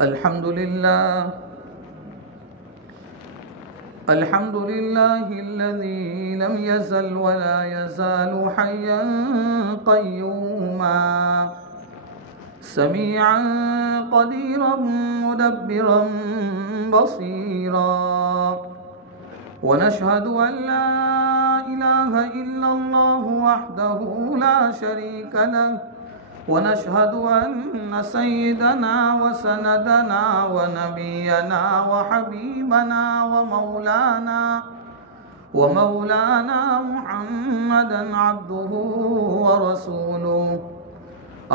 अल्हम्दुलिल्लाहिल्लज़ी lump यज़ल वला यज़ालु हय्यन क़य्यूमा समीअन क़दीरन मुदब्बिरन बसीरा व नशहदु अन ला इलाहा इल्लल्लाहु वहदहु ला शरीका लहु व नशहदु अन्न सय्यदना व सनदना व नबियना व हबीबना व मौलाना मुहम्मदन अब्दुहु व रसूलुहु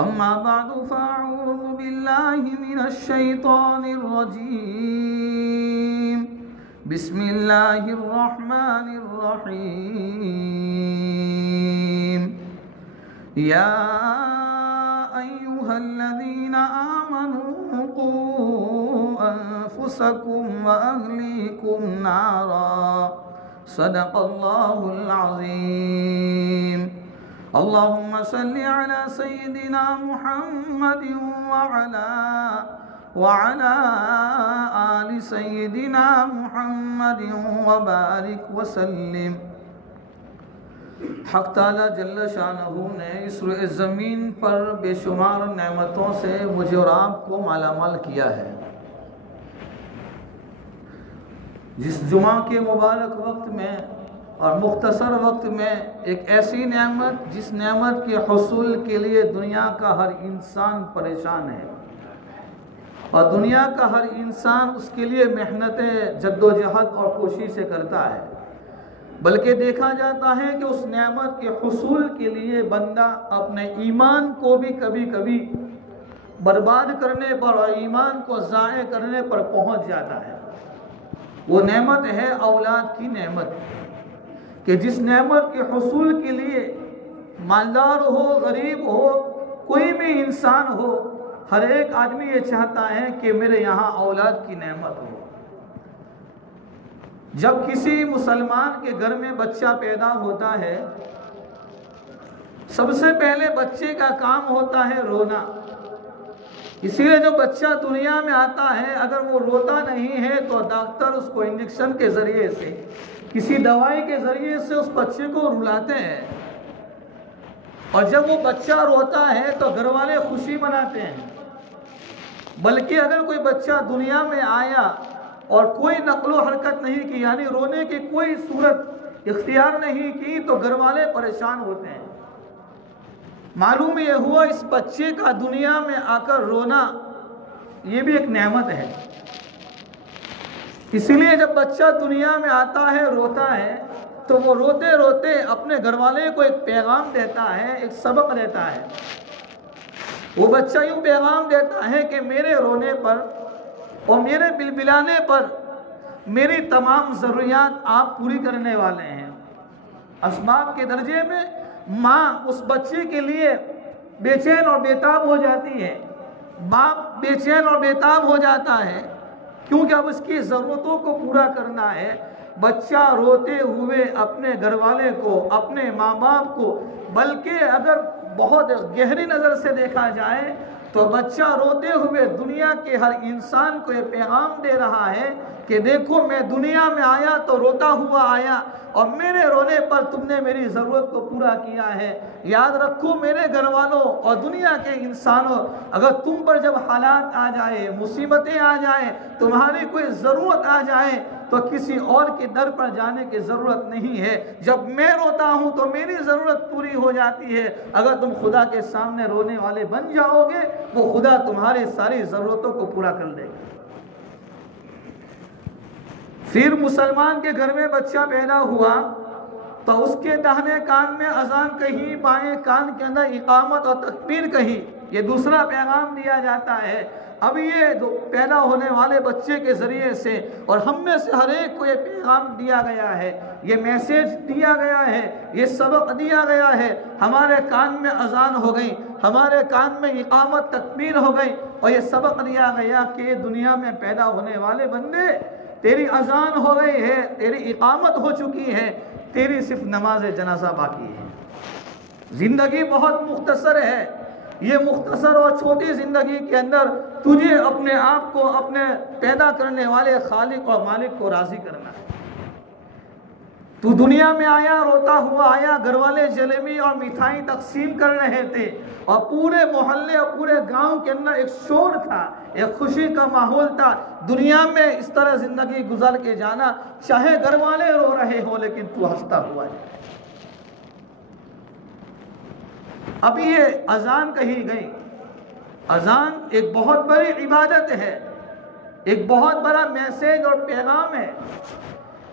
अम्मा बअदु फ़अऊज़ु बिल्लाहि मिनश शैतानिर रजीम बिस्मिल्लाहिर रहमानिर रहीम या अय्युहल्लज़ीना आमनू क़ू अन्फुसकुम व अहलीकुम नारा सदक़ल्लाहुल अज़ीम। अल्लाहुम्मा सल्लि अला सय्यिदिना मुहम्मदिन व अला आलि सय्यिदिना मुहम्मदिन व बारिक व सल्लिम। हक़ ताला जल्ल शानहू ने इस रुए ज़मीन पर बेशुमार नेमतों से मुझे और आपको मालामाल किया है। जिस जुमा के मुबारक वक्त में और मुख्तसर वक्त में एक ऐसी नेमत जिस नेमत के हुसूल के लिए दुनिया का हर इंसान परेशान है और दुनिया का हर इंसान उसके लिए मेहनतें जद्दोजहद और कोशिशें करता है, बल्कि देखा जाता है कि उस नेमत के हुसूल के लिए बंदा अपने ईमान को भी कभी कभी बर्बाद करने पर और ईमान को ज़ाये करने पर पहुंच जाता है। वो नेमत है औलाद की नेमत, कि जिस नेमत के हुसूल के लिए मालदार हो, गरीब हो, कोई भी इंसान हो, हर एक आदमी ये चाहता है कि मेरे यहाँ औलाद की नेमत हो। जब किसी मुसलमान के घर में बच्चा पैदा होता है, सबसे पहले बच्चे का काम होता है रोना। इसीलिए जो बच्चा दुनिया में आता है, अगर वो रोता नहीं है तो डॉक्टर उसको इंजेक्शन के जरिए से, किसी दवाई के जरिए से उस बच्चे को रुलाते हैं। और जब वो बच्चा रोता है तो घर वाले खुशी मनाते हैं। बल्कि अगर कोई बच्चा दुनिया में आया और कोई नकलो हरकत नहीं की, यानी रोने की कोई सूरत इख्तियार नहीं की, तो घर वाले परेशान होते हैं। मालूम ये हुआ इस बच्चे का दुनिया में आकर रोना ये भी एक नेमत है। इसीलिए जब बच्चा दुनिया में आता है, रोता है, तो वो रोते रोते अपने घर वाले को एक पैगाम देता है, एक सबक देता है। वो बच्चा यूँ पैगाम देता है कि मेरे रोने पर और मेरे बिलबिलाने पर मेरी तमाम ज़रूरियात आप पूरी करने वाले हैं। असबाब के दर्जे में माँ उस बच्चे के लिए बेचैन और बेताब हो जाती है, बाप बेचैन और बेताब हो जाता है, क्योंकि अब उसकी ज़रूरतों को पूरा करना है। बच्चा रोते हुए अपने घर वाले को, अपने माँ बाप को, बल्कि अगर बहुत गहरी नज़र से देखा जाए तो बच्चा रोते हुए दुनिया के हर इंसान को ये पैगाम दे रहा है कि देखो मैं दुनिया में आया तो रोता हुआ आया और मेरे रोने पर तुमने मेरी ज़रूरत को पूरा किया है। याद रखो मेरे घर वालों और दुनिया के इंसानों, अगर तुम पर जब हालात आ जाए, मुसीबतें आ जाए, तुम्हारी कोई ज़रूरत आ जाए, तो किसी और के दर पर जाने की ज़रूरत नहीं है। जब मैं रोता हूँ तो मेरी ज़रूरत पूरी हो जाती है। अगर तुम खुदा के सामने रोने वाले बन जाओगे, वो खुदा तुम्हारी सारी ज़रूरतों को पूरा कर देगा। फिर मुसलमान के घर में बच्चा पैदा हुआ तो उसके दाहिने कान में अजान कही, बाएं कान के अंदर इकामत और तकबीर कही, ये दूसरा पैगाम दिया जाता है। अब ये पैदा होने वाले बच्चे के ज़रिए से और हम में से हर एक को ये पैगाम दिया गया है, ये मैसेज दिया गया है, ये सबक दिया गया है। हमारे कान में अजान हो गई, हमारे कान में इकामत तकबीर हो गई और ये सबक दिया गया कि दुनिया में पैदा होने वाले बंदे, तेरी अजान हो गई है, तेरी इकामत हो चुकी है, तेरी सिर्फ नमाज जनाजा बाकी है। ज़िंदगी बहुत मुख्तसर है ये मुख्तसर और छोटी ज़िंदगी के अंदर तुझे अपने आप को अपने पैदा करने वाले खालिक और मालिक को राज़ी करना है। तू दुनिया में आया, रोता हुआ आया, घर वाले जलेबी और मिठाई तकसीम कर रहे थे और पूरे मोहल्ले और पूरे गांव के अंदर एक शोर था, एक खुशी का माहौल था। दुनिया में इस तरह ज़िंदगी गुजार के जाना, चाहे घर वाले रो रहे हो लेकिन तू हंसता हुआ है। अब ये अजान कही गई, अजान एक बहुत बड़ी इबादत है, एक बहुत बड़ा मैसेज और पैगाम है।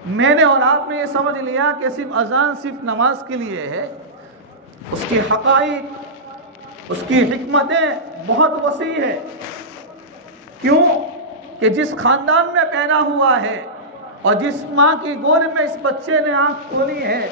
मैंने और आपने ये समझ लिया कि सिर्फ अजान सिर्फ नमाज के लिए है। उसकी हक़ाइक़, उसकी हिकमतें बहुत वसी है। क्यों कि जिस खानदान में पैदा हुआ है और जिस माँ की गोद में इस बच्चे ने आँख खोली है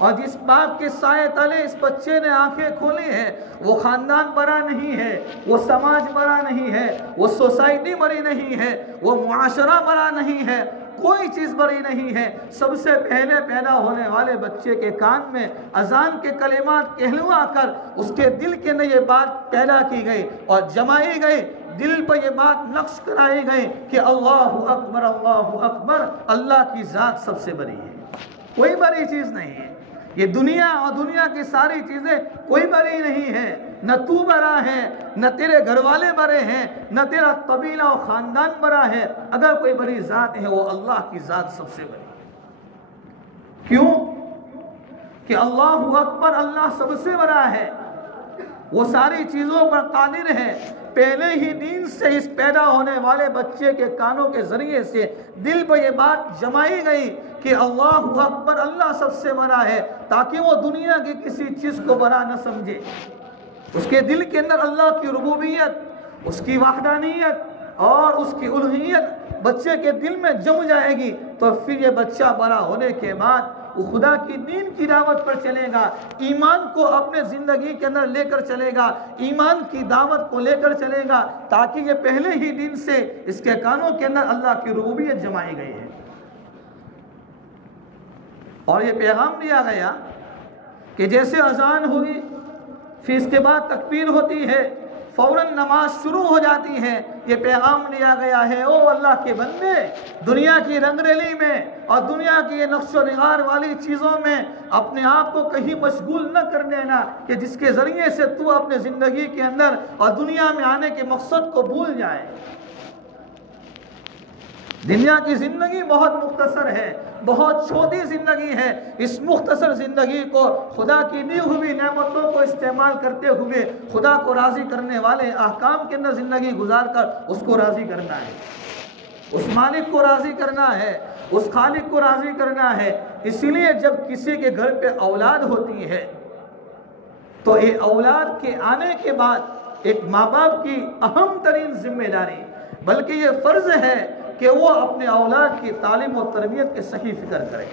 और जिस बाप के साए तले इस बच्चे ने आंखें खोली है, वो खानदान बड़ा नहीं है, वो समाज बड़ा नहीं है, वो सोसाइटी बड़ी नहीं है, वो मुआशरा बड़ा नहीं है, कोई चीज़ बड़ी नहीं है। सबसे पहले पैदा होने वाले बच्चे के कान में अजान के कलिमात कहलवा कर उसके दिल के अंदर ये बात पैदा की गई और जमाई गई, दिल पर ये बात नक्श कराई गई कि अल्लाहु अकबर, अल्लाहु अकबर, अल्लाह की ज़ात सबसे बड़ी है, कोई बड़ी चीज़ नहीं है। ये दुनिया और दुनिया की सारी चीज़ें कोई बड़ी नहीं है, न तू बड़ा है, न तेरे घर वाले बड़े हैं, न तेरा कबीला और ख़ानदान बड़ा है। अगर कोई बड़ी ज़ात है वो अल्लाह की ज़ात सबसे बड़ी। क्यों कि अल्लाहु अकबर, अल्लाह सबसे बड़ा है, वो सारी चीज़ों पर कादिर है। पहले ही दिन से इस पैदा होने वाले बच्चे के कानों के ज़रिए से दिल पर यह बात जमाई गई कि अल्लाहु अकबर, अल्लाह सबसे बड़ा है, ताकि वो दुनिया की किसी चीज़ को बड़ा न समझे। उसके दिल के अंदर अल्लाह की रुबूबियत, उसकी वहदानियत और उसकी उल्हियत बच्चे के दिल में जम जाएगी। तो फिर ये बच्चा बड़ा होने के बाद वो खुदा की दीन की दावत पर चलेगा, ईमान को अपने ज़िंदगी के अंदर लेकर चलेगा, ईमान की दावत को लेकर चलेगा, ताकि ये पहले ही दिन से इसके कानों के अंदर अल्लाह की रुबूबियत जमाई गई है। और ये पैगाम दिया गया कि जैसे अजान हुई फिर इसके बाद तकबीर होती है, फ़ौरन नमाज शुरू हो जाती है। ये पैगाम दिया गया है, ओ अल्लाह के बंदे, दुनिया की रंगरेली में और दुनिया की ये नक्शो निगार वाली चीज़ों में अपने आप को कहीं मशगूल न कर देना कि जिसके ज़रिए से तू अपने ज़िंदगी के अंदर और दुनिया में आने के मकसद को भूल जाए। दुनिया की ज़िंदगी बहुत मुख्तसर है, बहुत छोटी ज़िंदगी है। इस मुख्तसर ज़िंदगी को खुदा की दी हुई नेमतों को इस्तेमाल करते हुए खुदा को राज़ी करने वाले अहकाम के अंदर ज़िंदगी गुजार कर उसको राज़ी करना है, उस मालिक को राज़ी करना है, उस खालिक को राज़ी करना है। इसीलिए जब किसी के घर पे औलाद होती है तो ये औलाद के आने के बाद एक माँ बाप की अहम तरीन जिम्मेदारी, बल्कि ये फ़र्ज़ है कि वो अपने औलाद की तालीम और तरबियत के सही फिक्र करें।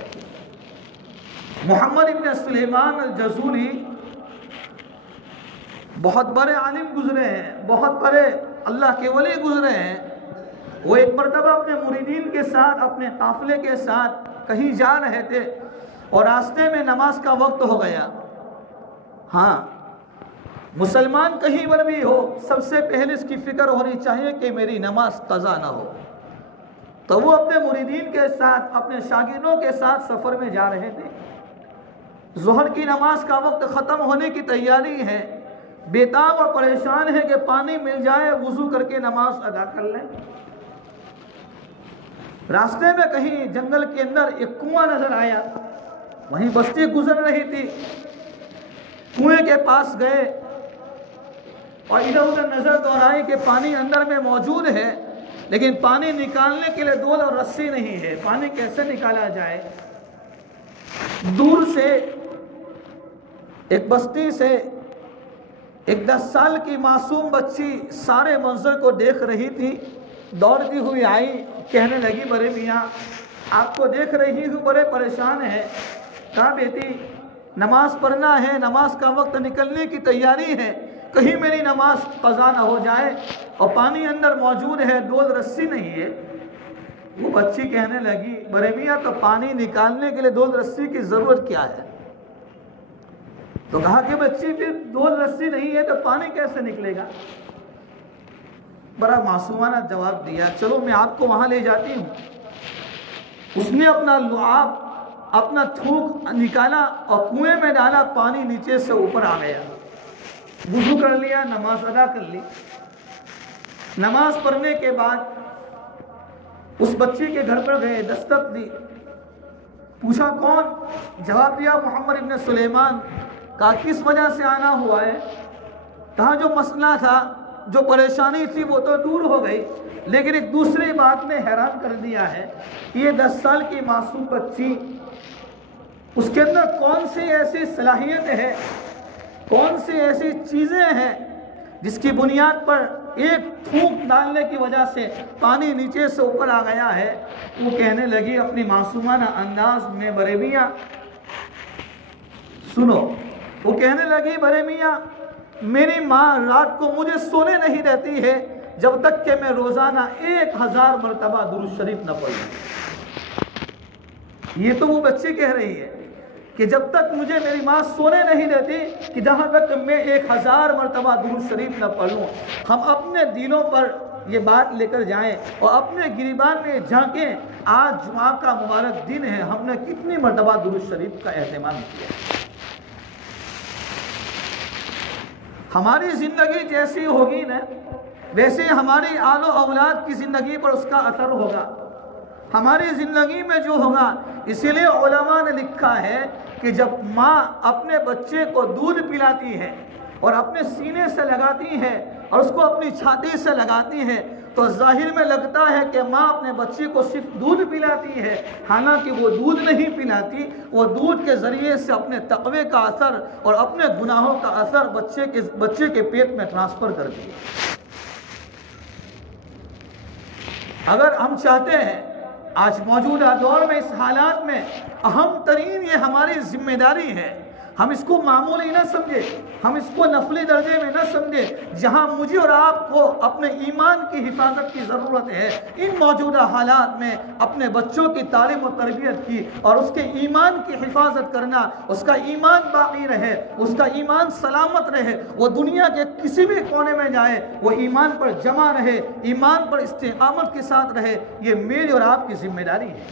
मोहम्मद इब्न सुलेमान अल-जज़ूली बहुत बड़े आलिम गुजरे हैं, बहुत बड़े अल्लाह के वली गुजरे हैं। वो एक मरतबा अपने मुरीदीन के साथ, अपने काफ़िले के साथ कहीं जा रहे थे और रास्ते में नमाज का वक्त हो गया। हाँ, मुसलमान कहीं पर भी हो, सबसे पहले इसकी फ़िक्र होनी चाहिए कि मेरी नमाज क़ज़ा ना हो। तो वो अपने मुरीदीन के साथ, अपने शागिर्दों के साथ सफ़र में जा रहे थे। ज़ोहर की नमाज का वक्त ख़त्म होने की तैयारी है, बेताब और परेशान है कि पानी मिल जाए, वुज़ू करके नमाज अदा कर लें। रास्ते में कहीं जंगल के अंदर एक कुआं नज़र आया, वहीं बस्ती गुजर रही थी। कुएं के पास गए और इधर उधर नज़र दौड़ाई कि पानी अंदर में मौजूद है, लेकिन पानी निकालने के लिए डोल और रस्सी नहीं है। पानी कैसे निकाला जाए? दूर से एक बस्ती से एक 10 साल की मासूम बच्ची सारे मंजर को देख रही थी, दौड़ती हुई आई, कहने लगी, बड़े मियाँ आपको देख रही हूँ, बड़े परेशान हैं। कहा बेटी, नमाज पढ़ना है, नमाज का वक्त निकलने की तैयारी है, कहीं मेरी नमाज क़ज़ा ना हो जाए और पानी अंदर मौजूद है, डोल रस्सी नहीं है। वो बच्ची कहने लगी, बड़े मियाँ तो पानी निकालने के लिए डोल रस्सी की ज़रूरत क्या है? तो कहा कि बच्ची फिर 2 रस्सी नहीं है तो पानी कैसे निकलेगा? बड़ा मासूमाना जवाब दिया, चलो मैं आपको वहां ले जाती हूँ। उसने अपना लुआब, अपना थूक निकाला और कुएं में डाला, पानी नीचे से ऊपर आ गया। वुज़ू कर लिया, नमाज अदा कर ली। नमाज पढ़ने के बाद उस बच्ची के घर पर गए, दस्तक दी, पूछा कौन? जवाब दिया मोहम्मद इब्न सुलेमान। कहा किस वजह से आना हुआ है? कहा जो मसला था, जो परेशानी थी वो तो दूर हो गई, लेकिन एक दूसरी बात ने हैरान कर दिया है कि ये 10 साल की मासूम बच्ची, उसके अंदर कौन सी ऐसी सलाहियत है, कौन सी ऐसी चीज़ें हैं जिसकी बुनियाद पर एक थूक डालने की वजह से पानी नीचे से ऊपर आ गया है। वो कहने लगी अपनी मासूमाना अंदाज में, बड़े मियाँ सुनो, वो कहने लगी बड़े मियाँ मेरी माँ रात को मुझे सोने नहीं देती है जब तक कि मैं रोजाना 1000 मरतबा दुरूद शरीफ न पढ़ूं। ये तो वो बच्ची कह रही है कि जब तक मुझे मेरी माँ सोने नहीं देती कि जहाँ तक मैं 1000 मरतबा दुरूद शरीफ न पढ़ लूँ। हम अपने दिलों पर ये बात लेकर जाएं और अपने गिरबान में झांकें, आज जुमा का मुबारक दिन है, हमने कितनी मरतबा दुरूद शरीफ का एहतमाम किया। हमारी ज़िंदगी जैसी होगी ना, वैसे हमारी आलो औलाद की ज़िंदगी पर उसका असर होगा। हमारी ज़िंदगी में जो होगा, इसीलिए उलमा ने लिखा है कि जब माँ अपने बच्चे को दूध पिलाती है और अपने सीने से लगाती है और उसको अपनी छाती से लगाती है, तो जाहिर में लगता है कि माँ अपने बच्चे को सिर्फ दूध पिलाती है, हालांकि वो दूध नहीं पिलाती, वो दूध के ज़रिए से अपने तक़वे का असर और अपने गुनाहों का असर बच्चे के पेट में ट्रांसफ़र करती है। अगर हम चाहते हैं आज मौजूदा दौर में, इस हालात में, अहम तरीन ये हमारी जिम्मेदारी है, हम इसको मामूली ना समझे, हम इसको नफली दर्जे में ना समझे। जहां मुझे और आपको अपने ईमान की हिफाजत की ज़रूरत है, इन मौजूदा हालात में अपने बच्चों की तालीम और तरबियत की और उसके ईमान की हिफाजत करना, उसका ईमान बाकी रहे, उसका ईमान सलामत रहे, वो दुनिया के किसी भी कोने में जाए वो ईमान पर जमा रहे, ईमान पर इस्तिकामत के साथ रहे, ये मेरी और आपकी जिम्मेदारी है।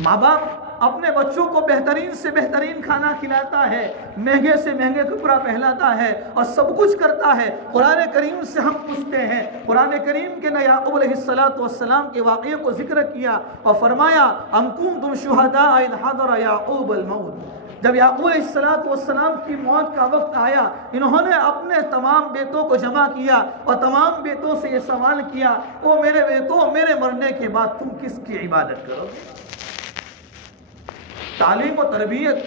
माँ बाप अपने बच्चों को बेहतरीन से बेहतरीन खाना खिलाता है, महंगे से महंगे कपड़ा पहनाता है और सब कुछ करता है। कुरान करीम से हम पूछते हैं, कुरान करीम के ने याकूब अलैहिस्सलाम के वाक़ये को जिक्र किया और फरमाया अम कुंतुम शुहदा इज़ हदर याकूब अल मौत। जब याकूब अलैहिस्सलाम की मौत का वक्त आया, इन्होंने अपने तमाम बेटों को जमा किया और तमाम बेटों से ये सवाल किया, ओ मेरे बेटों, मेरे मरने के बाद तुम किसकी इबादत करोगे? तालीम और तरबियत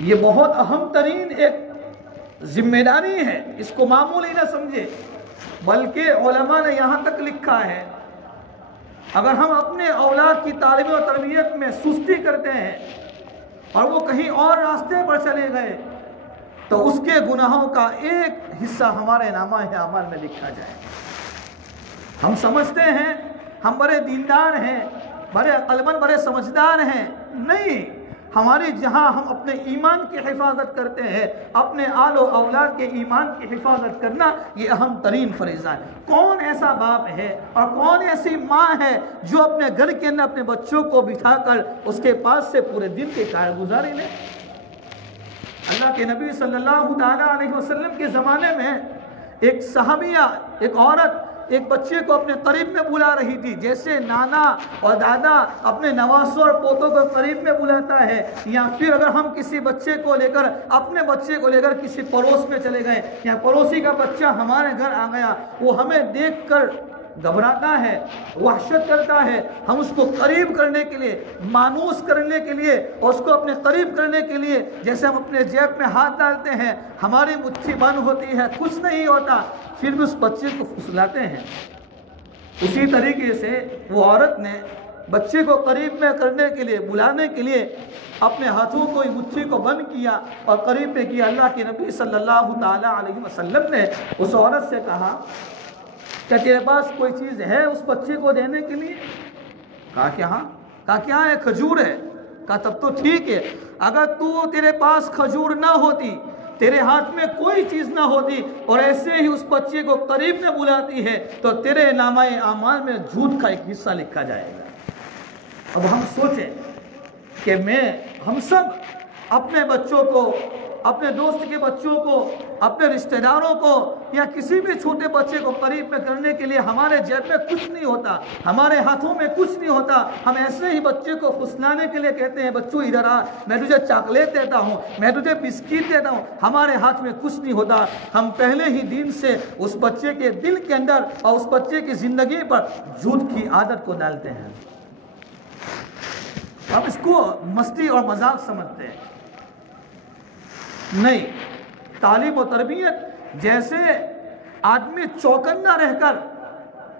ये बहुत अहम तरीन एक जिम्मेदारी है, इसको मामूली ना समझे। बल्कि उलमा ने यहाँ तक लिखा है, अगर हम अपने औलाद की तालीम और तरबियत में सुस्ती करते हैं और वो कहीं और रास्ते पर चले गए, तो उसके गुनाहों का एक हिस्सा हमारे नामा है अमल में लिखा जाए। हम समझते हैं हम बड़े दीनदार हैं, बड़े अक्लमंद, बड़े समझदार हैं, नहीं, हमारी जहां हम अपने ईमान की हिफाजत करते हैं, अपने आलो औलाद के ईमान की हिफाजत करना ये अहम तरीन फरीज़ा है। कौन ऐसा बाप है और कौन ऐसी माँ है जो अपने घर के अंदर अपने बच्चों को बिठाकर उसके पास से पूरे दिन की कारगुजारी ले? अल्लाह के नबी सल्लल्लाहु अलैहि वसल्लम के ज़माने में एक सहाबिया, एक औरत एक बच्चे को अपने करीब में बुला रही थी, जैसे नाना और दादा अपने नवासों और पोतों को करीब में बुलाता है, या फिर अगर हम किसी बच्चे को लेकर, अपने बच्चे को लेकर किसी पड़ोस में चले गए या पड़ोसी का बच्चा हमारे घर आ गया, वो हमें देखकर घबराता है, वहशत करता है, हम उसको करीब करने के लिए, मानूस करने के लिए और उसको अपने करीब करने के लिए जैसे हम अपने जेब में हाथ डालते हैं, हमारी मुट्ठी बंद होती है, कुछ नहीं होता, फिर भी उस बच्चे को फुसलाते हैं। उसी तरीके से वो औरत ने बच्चे को करीब में करने के लिए, बुलाने के लिए अपने हाथों को, मुट्ठी को बंद किया और करीब में किया। अल्लाह के नबी सल्लल्लाहु अलैहि वसल्लम ने उस औरत से कहा, क्या तेरे पास कोई चीज़ है उस बच्चे को देने के लिए? कहा कि हाँ। कहा क्या है? खजूर है। कहा तब तो ठीक है, अगर तू तेरे पास खजूर ना होती, तेरे हाथ में कोई चीज ना होती और ऐसे ही उस बच्चे को करीब में बुलाती है तो तेरे नामाए आमाल में झूठ का एक हिस्सा लिखा जाएगा। अब हम सोचें कि हम सब अपने बच्चों को, अपने दोस्त के बच्चों को, अपने रिश्तेदारों को या किसी भी छोटे बच्चे को करीब में करने के लिए हमारे जेब में कुछ नहीं होता, हमारे हाथों में कुछ नहीं होता, हम ऐसे ही बच्चे को फुसलाने के लिए कहते हैं बच्चों इधर आ, मैं तुझे चॉकलेट देता हूँ, मैं तुझे बिस्किट देता हूँ, हमारे हाथ में कुछ नहीं होता। हम पहले ही दिन से उस बच्चे के दिल के अंदर और उस बच्चे की जिंदगी पर झूठ की आदत को डालते हैं। हम इसको मस्ती और मजाक समझते हैं। नहीं, तालीम और तरबियत जैसे आदमी चौकन्ना रहकर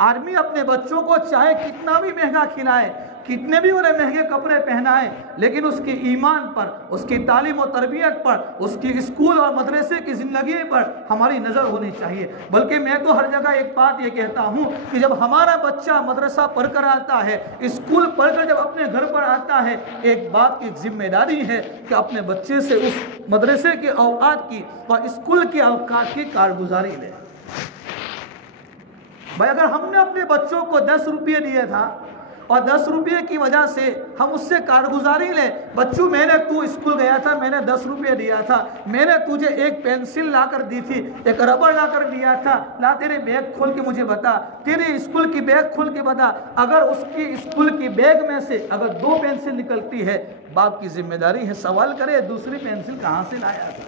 आदमी अपने बच्चों को चाहे कितना भी महंगा खिलाए, कितने भी उन्हें महंगे कपड़े पहनाए, लेकिन उसके ईमान पर, उसकी तालीम और तरबियत पर, उसकी स्कूल और मदरसे की ज़िंदगी पर हमारी नज़र होनी चाहिए। बल्कि मैं तो हर जगह एक बात ये कहता हूँ कि जब हमारा बच्चा मदरसा पढ़कर आता है, स्कूल पढ़कर जब अपने घर पर आता है, एक बाप की जिम्मेदारी है कि अपने बच्चे से उस मदरसे के औकात की और स्कूल के औकात की कारगुजारी ले। भाई अगर हमने अपने बच्चों को 10 रुपये दिए था और 10 रुपये की वजह से हम उससे कारगुजारी ले, बच्चों मैंने तू स्कूल गया था, मैंने 10 रुपये दिया था, मैंने तुझे एक पेंसिल लाकर दी थी, एक रबड़ लाकर दिया था, ला तेरे बैग खोल के मुझे बता, तेरे स्कूल की बैग खोल के बता। अगर उसकी स्कूल की बैग में से अगर 2 पेंसिल निकलती है, बाप की जिम्मेदारी है सवाल करे दूसरी पेंसिल कहाँ से लाया था।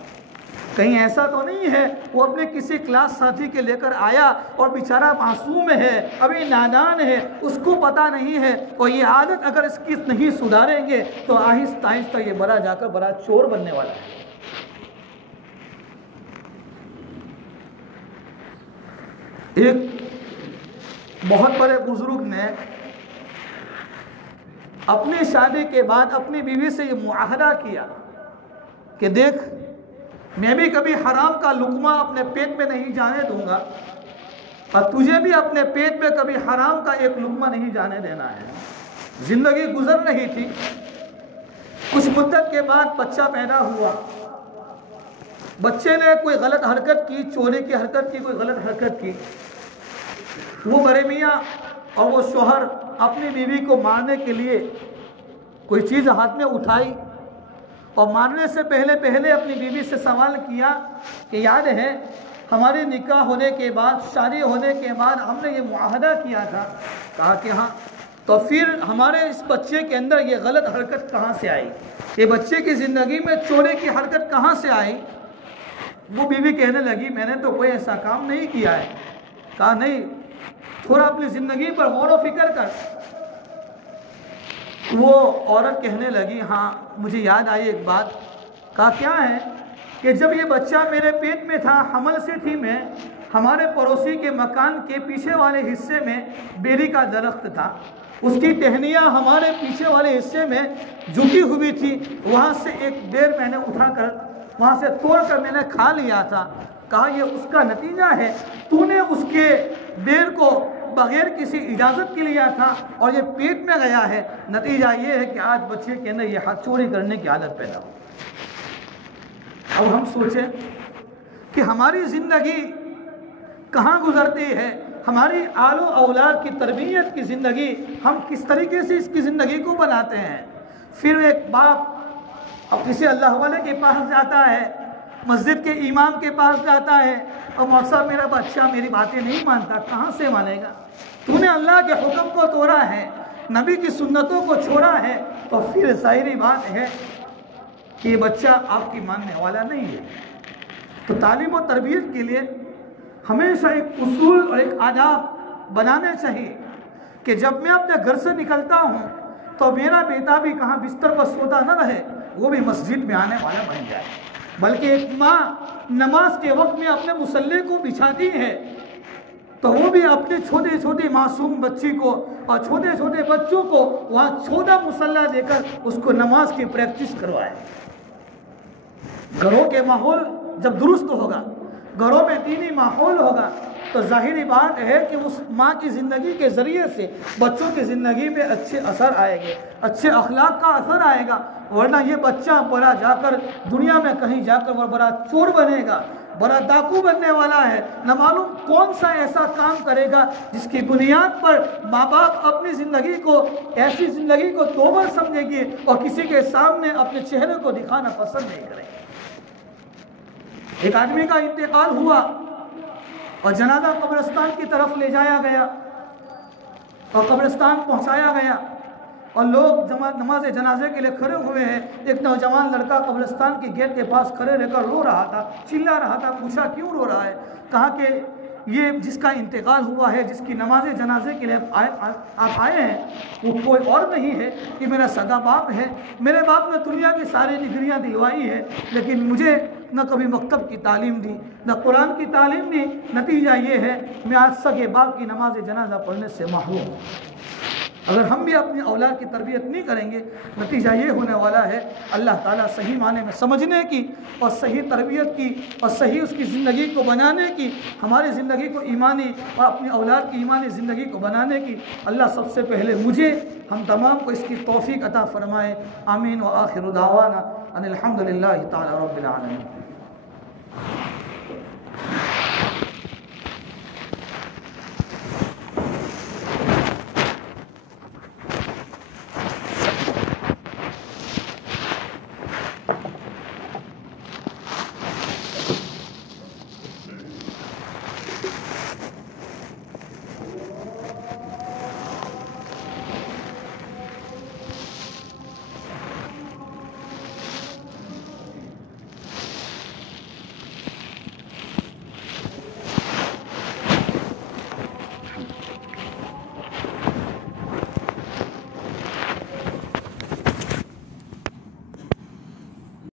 कहीं ऐसा तो नहीं है वो अपने किसी क्लास साथी के लेकर आया और बेचारा मासूम है, अभी नादान है, उसको पता नहीं है, और ये आदत अगर इसकी नहीं सुधारेंगे तो आहिस्ता आहिस्ता ये बड़ा जाकर बड़ा चोर बनने वाला है। एक बहुत बड़े बुजुर्ग ने अपनी शादी के बाद अपनी बीवी से ये मुआहदा किया कि देख, मैं भी कभी हराम का लुकमा अपने पेट में नहीं जाने दूंगा और तुझे भी अपने पेट में कभी हराम का एक लुकमा नहीं जाने देना है। जिंदगी गुजर रही थी, कुछ मुद्दत के बाद बच्चा पैदा हुआ, बच्चे ने कोई गलत हरकत की, चोरी की हरकत की, कोई गलत हरकत की, वो बड़े मियाँ और वो शोहर अपनी बीवी को मारने के लिए कोई चीज़ हाथ में उठाई और मारने से पहले अपनी बीवी से सवाल किया कि याद है हमारे निकाह होने के बाद, शादी होने के बाद हमने ये मुआहदा किया था। कहा कि हाँ। तो फिर हमारे इस बच्चे के अंदर ये गलत हरकत कहाँ से आई, ये बच्चे की ज़िंदगी में चोरी की हरकत कहाँ से आई। वो बीवी कहने लगी मैंने तो कोई ऐसा काम नहीं किया है। कहा नहीं, थोड़ा अपनी ज़िंदगी पर गौर व फिक्र कर। वो औरत कहने लगी हाँ मुझे याद आई एक बात। कहा क्या है कि जब ये बच्चा मेरे पेट में था, हमल से थी मैं, हमारे पड़ोसी के मकान के पीछे वाले हिस्से में बेरी का दरख्त था, उसकी टहनियाँ हमारे पीछे वाले हिस्से में झुकी हुई थी, वहाँ से एक बेर मैंने उठाकर वहाँ से तोड़कर मैंने खा लिया था। कहा ये उसका नतीजा है, तूने उसके बेर को बगैर किसी इजाज़त के लिया था और ये पेट में गया है। नतीजा ये है कि आज बच्चे के अंदर ये हाथ चोरी करने की आदत पैदा हो। अब हम सोचें कि हमारी ज़िंदगी कहाँ गुजरती है, हमारी आलो औलाद की तरबियत की ज़िंदगी हम किस तरीके से इसकी ज़िंदगी को बनाते हैं। फिर एक बाप अब किसी अल्लाह वाले के पास जाता है, मस्जिद के इमाम के पास जाता है और मौसा मेरा बच्चा मेरी बातें नहीं मानता। कहाँ से मानेगा? तूने अल्लाह के हुक्म को तोड़ा है, नबी की सुन्नतों को छोड़ा है, तो फिर ज़ाहिरी बात है कि बच्चा आपकी मानने वाला नहीं है। तो तालीम और तरबियत के लिए हमेशा एक उसूल और एक आदाब बनाने चाहिए कि जब मैं अपने घर से निकलता हूँ तो मेरा बेटा भी कहाँ बिस्तर पर सोता न रहे, वो भी मस्जिद में आने वाला बन जाए। बल्कि एक माँ नमाज के वक्त में अपने मुसल्ले को बिछाती है तो वो भी अपने छोटे छोटे मासूम बच्ची को और छोटे छोटे बच्चों को वहाँ छोटा मुसल्ला देकर उसको नमाज की प्रैक्टिस करवाए। घरों के माहौल जब दुरुस्त होगा, घरों में दीनी माहौल होगा तो जाहिरी बात है कि उस माँ की ज़िंदगी के ज़रिए से बच्चों की ज़िंदगी पे अच्छे असर आएंगे, अच्छे अखलाक का असर आएगा। वरना ये बच्चा बड़ा जाकर दुनिया में कहीं जाकर वो बड़ा चोर बनेगा, बड़ा डाकू बनने वाला है, न मालूम कौन सा ऐसा काम करेगा जिसकी बुनियाद पर माँ बाप अपनी ज़िंदगी को, ऐसी ज़िंदगी को तोबर समझेंगे और किसी के सामने अपने चेहरे को दिखाना पसंद नहीं करेंगे। एक आदमी का इंतकाल हुआ और जनाजा कब्रिस्तान की तरफ ले जाया गया और कब्रिस्तान पहुंचाया गया और लोग नमाज जनाजे के लिए खड़े हुए हैं। एक नौजवान लड़का कब्रिस्तान के गेट के पास खड़े रहकर रो रहा था, चिल्ला रहा था। पूछा क्यों रो रहा है? कहा कि ये जिसका इंतकाल हुआ है, जिसकी नमाज जनाजे के लिए आप आए हैं, वो कोई और नहीं है कि मेरा सगा बाप है। मेरे बाप ने दुनिया की सारी डिग्रियाँ दिलवाई है, लेकिन मुझे न कभी मकतब की तालीम दी, न कुरान की तालीम दी। नतीजा ये है मैं आज सगे बाप की नमाज जनाजा पढ़ने से महरूम हूँ। अगर हम भी अपनी औलाद की तरबियत नहीं करेंगे, नतीजा ये होने वाला है अल्लाह ताला सही माने में समझने की और सही तरबियत की और सही उसकी ज़िंदगी को बनाने की, हमारी ज़िंदगी को ईमानी और अपनी औलाद की ईमानी ज़िंदगी को बनाने की अल्लाह सबसे पहले मुझे, हम तमाम को इसकी तौफीक अता फरमाए। आमीन व आखिरु दावाना अनिल हम्दुलिल्लाहि ताला रब्बिल आलमीन।